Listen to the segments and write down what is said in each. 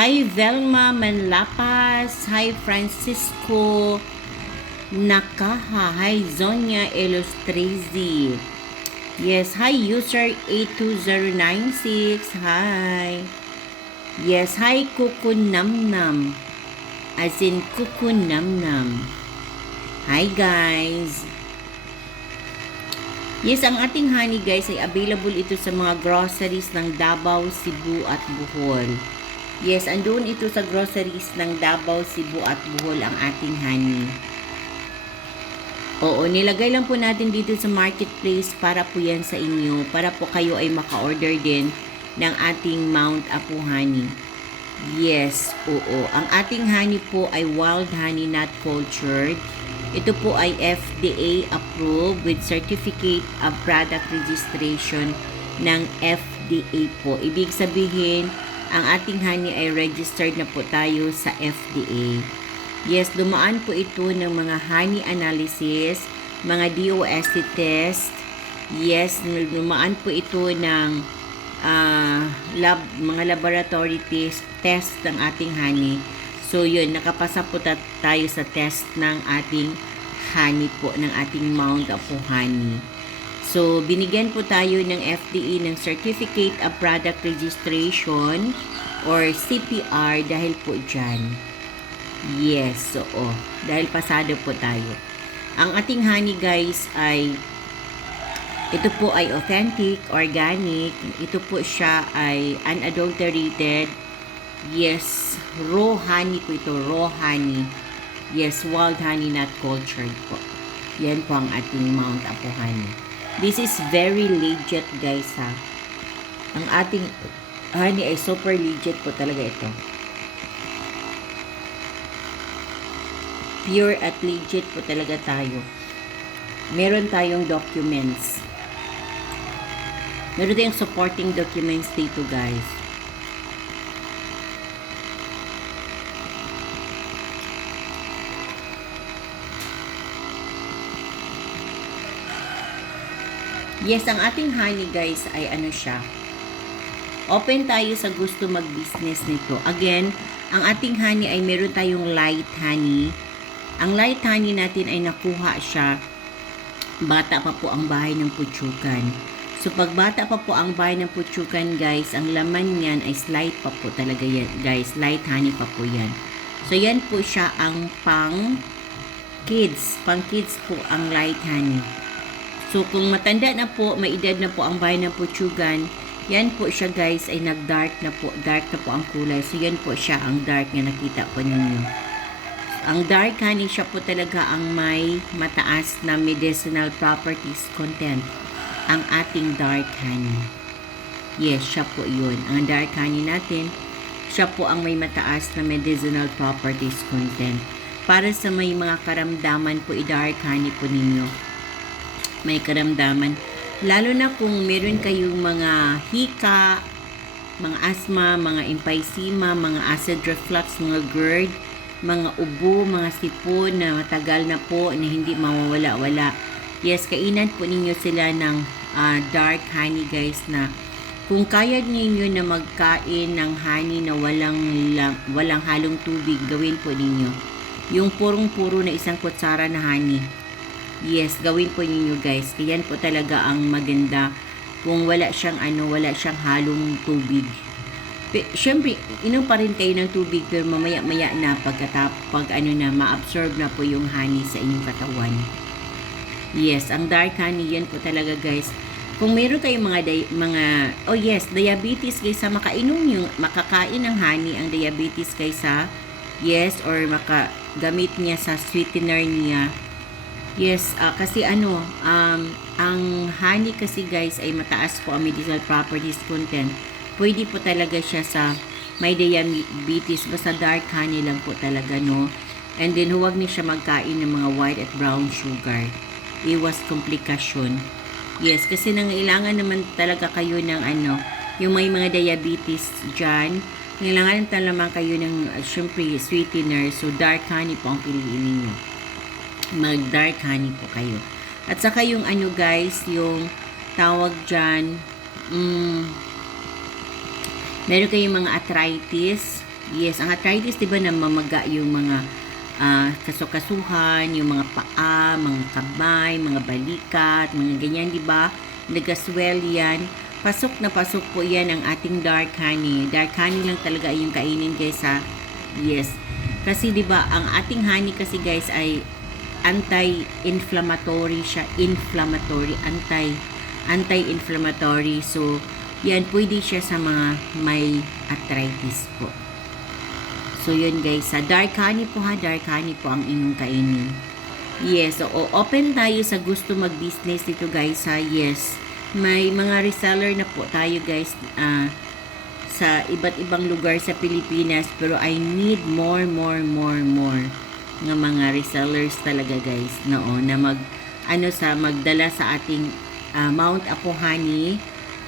Hi Velma Manlapas. Hi Francisco Nakaha. Hi Zonia Elustrezi. Yes, hi user 82096. Hi. Yes, hi Kuku Namnam. As in Kuku Namnam. Hi guys. Yes, ang ating honey guys ay available ito sa mga groceries ng Davao, Cebu at Bohol. Yes, andun ito sa groceries ng Davao, Cebu at Bohol ang ating honey. Oo, nilagay lang po natin dito sa marketplace para po yan sa inyo. Para po kayo ay maka-order din ng ating Mount Apu honey. Yes, oo. Ang ating honey po ay wild honey, not cultured. Ito po ay FDA approved with certificate of product registration ng FDA po. Ibig sabihin, ang ating honey ay registered na po tayo sa FDA. Yes, dumaan po ito ng mga honey analysis, mga DOST test. Yes, dumaan po ito ng mga laboratory test ng ating honey. So yun, nakapasa po tayo sa test ng ating honey po, ng ating Mount Apu honey. So, binigyan po tayo ng FDA ng Certificate of Product Registration or CPR dahil po dyan. Yes, oo. Dahil pasado po tayo. Ang ating honey guys ay ito po ay authentic, organic. Ito po siya ay unadulterated. Yes, raw honey po ito, raw honey. Yes, wild honey, not cultured po. Yan po ang ating Mount Apu honey. This is very legit guys ha. Ang ating honey ay super legit po talaga ito. Pure at legit po talaga tayo. Meron tayong documents. Meron tayong supporting documents dito guys. Yes, ang ating honey guys ay ano siya. Open tayo sa gusto mag-business nito. Again, ang ating honey ay meron tayong light honey. Ang light honey natin ay nakuha siya. Bata pa po ang bahay ng putsukan. So, pag bata pa po ang bahay ng putsukan guys, ang laman niyan ay light pa po talaga yan guys. Light honey pa po yan. So, yan po siya ang pang kids. Pang kids po ang light honey. So, kung matanda na po, may edad na po ang bahay ng putsugan, yan po siya guys ay nag-dark na po. Dark na po ang kulay. So, yan po siya ang dark na nakita po ninyo. Ang dark honey siya po talaga ang may mataas na medicinal properties content. Ang ating dark honey. Yes, siya po yun. Ang dark honey natin, siya po ang may mataas na medicinal properties content. Para sa may mga karamdaman po, i-dark honey po ninyo. May karamdaman. Lalo na kung meron kayong mga hika, mga asthma, mga emphysema, mga acid reflux, mga GERD, mga ubo, mga sipon na matagal na po na hindi mawawala-wala. Yes, kainan po ninyo sila ng dark honey guys na kung kaya ninyo na magkain ng honey na walang halong tubig, gawin po ninyo. Yung purong-puro na isang kutsara na honey. Yes, gawin po ninyo guys. Yan po talaga ang maganda kung wala siyang halong tubig. Siyempre, inom pa rin kayo ng tubig pero mamaya-maya na pag ma-absorb na po yung honey sa inyong katawan. Yes, ang dark honey yan po talaga guys. Kung meron kayong diabetes guys, makakain ng honey ang diabetes guys ha. Yes, or makagamit niya sa sweetener niya. Yes, kasi ang honey kasi guys ay mataas po ang medicinal properties content. Pwede po talaga siya sa may diabetes, basta dark honey lang po talaga, no? And then, huwag niyo siya magkain ng mga white at brown sugar. Iwas komplikasyon. Yes, kasi nangailangan naman talaga kayo ng yung may mga diabetes dyan, nangailangan naman kayo ng, syempre, sweetener. So, dark honey po ang piliin ninyo. Mag-dark honey po kayo. At saka yung guys, yung tawag dyan, meron kayong mga arthritis, Yes, ang arthritis, di ba, namamaga yung mga kasukasuhan, yung mga paa, mga kamay, mga balikat, mga ganyan, di ba? Nag-swell yan. Pasok na pasok po yan ang ating dark honey. Dark honey lang talaga yung kainin guys ha. Yes. Kasi di ba ang ating honey kasi guys ay anti-inflammatory siya. Anti-inflammatory. So, yan, pwede siya sa mga may arthritis po. So, yun guys. Sa dark honey po ha. Dark honey po ang inyong kainin. Yes. So, open tayo sa gusto mag-business dito guys ha. Yes. May mga reseller na po tayo guys sa iba't ibang lugar sa Pilipinas. Pero I need more ng mga resellers talaga guys na magdala sa ating Mount Apo Honey.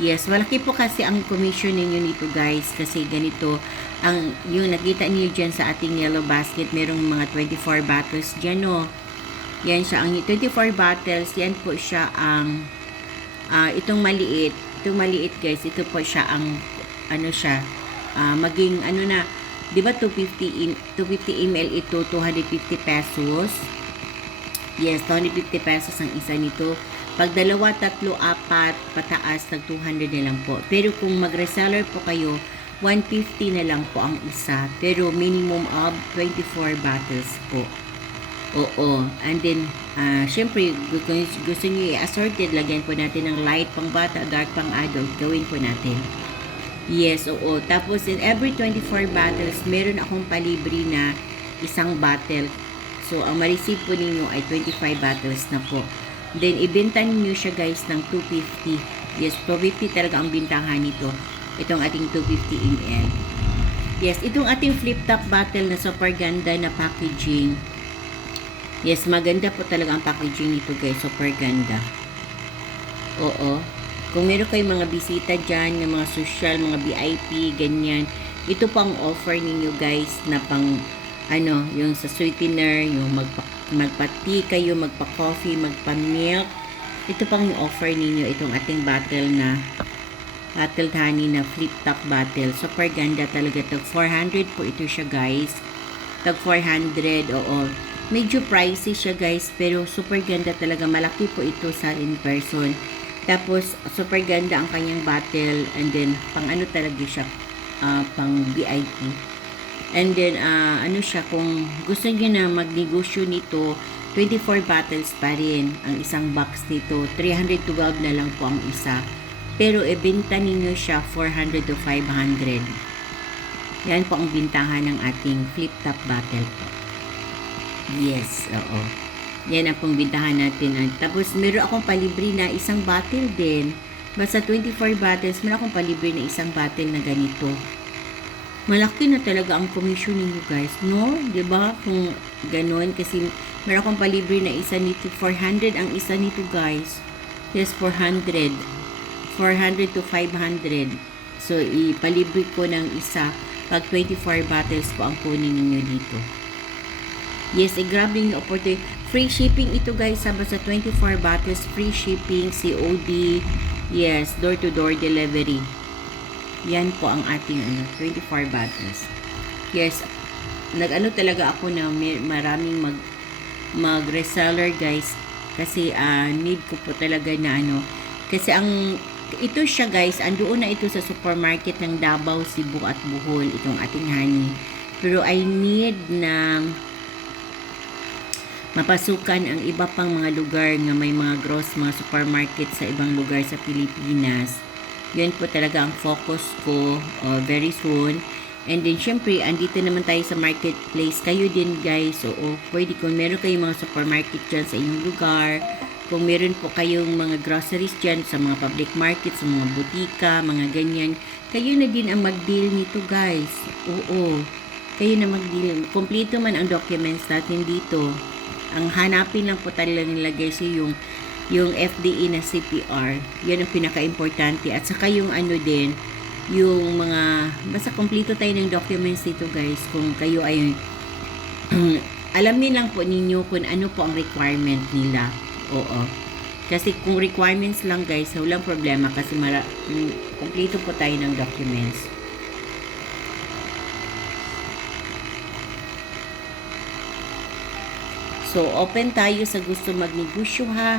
Yes, malaki po kasi ang commission ninyo nito guys kasi ganito yung nakita niyo dyan sa ating yellow basket, merong mga 24 bottles dyan yan siya, ang 24 bottles yan po siya ang itong maliit guys, ito po siya ang maging di ba 250 ml ito, 250 pesos. Yes, 250 pesos ang isa nito. Pag dalawa, tatlo, apat, pataas, tag 200 na lang po. Pero kung mag-reseller po kayo, 150 na lang po ang isa. Pero minimum of 24 bottles po. Oo. And then, syempre, kung gusto nyo i-assorted, lagyan po natin ng light pang bata, dark pang adult. Gawin po natin. Yes, oo. Tapos, in every 24 bottles, meron akong palibre na isang bottle. So, ang ma-receive po ninyo ay 25 bottles na po. Then, ibenta niyo siya guys ng 250. Yes, 250 talaga ang bintahan nito. Itong ating 250 ml. Yes, itong ating flip-top bottle na super ganda na packaging. Yes, maganda po talaga ang packaging nito guys. Super ganda. Oo. Kung meron kayong mga bisita dyan, ng mga social, mga VIP, ganyan. Ito pang offer ninyo guys na pang yung sa sweetener, yung magpa-tea kayo, magpa-coffee, magpa-milk. Ito pang offer ninyo, itong ating bottle honey na flip-top bottle. Super ganda talaga. Tag 400 po ito siya guys. Tag 400, oo. Medyo pricey siya guys, pero super ganda talaga. Malaki po ito sa in-person. Tapos, super ganda ang kanyang bottle. And then, pang talaga siya, pang VIP. And then, siya, kung gusto niyo na magnegosyo nito, 24 bottles pa rin ang isang box nito. 312 na lang po ang isa. Pero, ibenta ninyo siya 400 to 500. Yan po ang bintahan ng ating flip-top bottle po. Yes, oo. Yan ang pong bintahan natin. Tapos, meron akong palibre na isang bottle din. Basta 24 bottles, meron akong palibre na isang bottle na ganito. Malaki na talaga ang commission ninyo guys, no? 'Di ba? Kung ganoon kasi meron akong palibre na isa nito, 400 ang isa nito guys. Yes, 400. 400 to 500. So ipalibre ko ng isa pag 24 bottles po ang kunin niyo dito. Yes, grabe yung opportunity. Free shipping ito guys, basta 24 bottles, free shipping, COD. Yes, door to door delivery. Yan po ang ating 24 bottles. Yes, talaga ako na maraming mag-reseller guys kasi need ko po talaga na kasi ito siya guys, andoon na ito sa supermarket ng Davao, Cebu at Bohol, itong ating honey. Pero I need na mapasukan ang iba pang mga lugar na may mga mga supermarket sa ibang lugar sa Pilipinas. Yan po talaga ang focus ko very soon. And then, syempre, andito naman tayo sa marketplace. Kayo din, guys. Oo, pwede kung meron kayong mga supermarket dyan sa inyong lugar. Kung meron po kayong mga groceries dyan sa mga public market, sa mga butika, mga ganyan. Kayo na din ang mag-deal nito, guys. Oo, kayo na mag-deal. Kompleto man ang documents natin dito. Ang hanapin lang po talaga nila, guys, yung FDE na CPR. Yan ang pinaka-importante. At saka yung din, yung mga, basta kompleto tayo ng documents dito guys. Kung kayo ay, alamin lang po ninyo kung ano po ang requirement nila. Oo. Kasi kung requirements lang guys, walang problema kasi kompleto po tayo ng documents. So, open tayo sa gusto magnegosyo ha.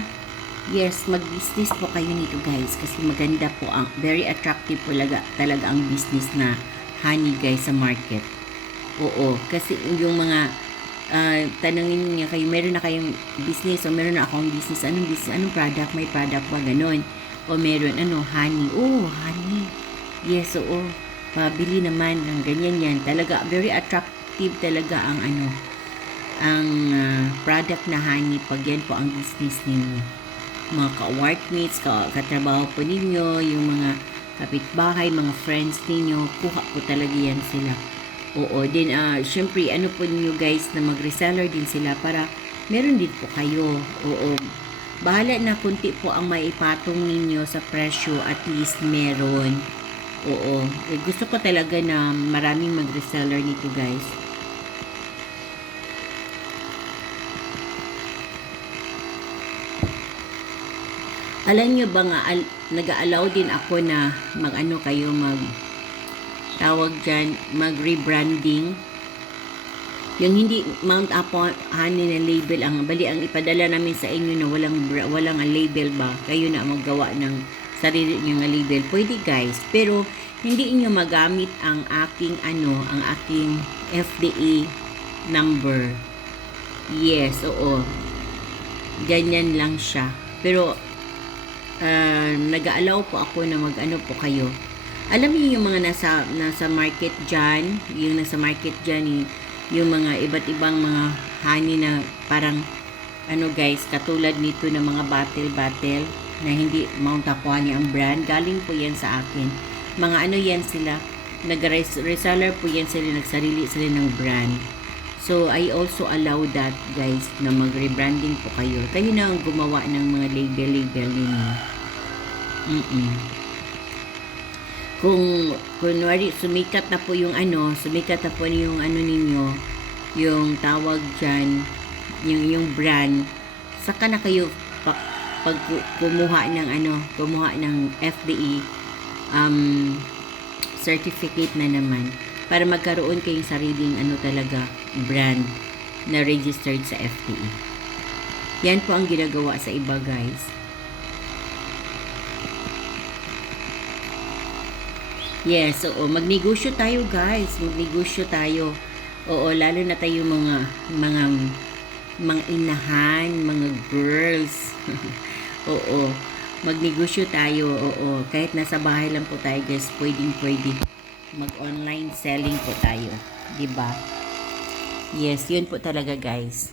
Yes, mag-business po kayo nito guys kasi maganda po ang very attractive po talaga ang business na honey guys sa market. Oo, kasi yung mga tanungin niya kayo, meron na kayong business o meron na akong business, anong product, may product ba ganon? O meron honey. Oh, honey. Yes, oo. Pabili naman ng ganyan yan. Talaga very attractive talaga ang product na honey pag yan po ang business ninyo. Mga ka-workmates, katrabaho po ninyo, yung mga kapitbahay, mga friends ninyo, kuha po talaga yan sila. Oo, din syempre po ninyo guys na mag-reseller din sila para meron din po kayo. Oo, bahala na kunti po ang maipatong ninyo sa presyo, at least meron. Oo, gusto ko talaga na maraming mag-reseller nito guys. Alam nyo ba nga, nag-allow din ako na tawag dyan, mag-rebranding. Yung hindi Mount Apo honey na label, ang ipadala namin sa inyo na walang label ba, kayo na magawa ng sarili nyo nga label. Pwede guys, pero hindi inyo magamit ang aking FDA number. Yes, oo. Ganyan lang siya. Pero nag-allow po ako na po kayo. Alam niyo yung mga nasa market dyan, yung mga iba't ibang mga honey na parang guys, katulad nito na mga bottle na hindi Mount Aquani ang brand, galing po yan sa akin. Mga yan sila, nag-reseller po yan sila, nagsarili sila ng brand. So, I also allow that guys na mag-rebranding po kayo. Kayo na ang gumawa ng mga label ninyo. Kung kunwari sumikat na po yung ninyo, yung tawag dyan, yung brand, saka na kayo pag kumuha ng FDA certificate na naman para magkaroon kayong sariling talaga brand na registered sa FDA. Yan po ang ginagawa sa iba guys. Yes, oo, magnegosyo tayo guys, magnegosyo tayo. Oo, lalo na tayo mga inahan, mga girls. Oo, magnegosyo tayo. Oo, kahit nasa bahay lang po tayo guys, pwede mag-online selling po tayo, 'di ba? Yes, yun po talaga guys.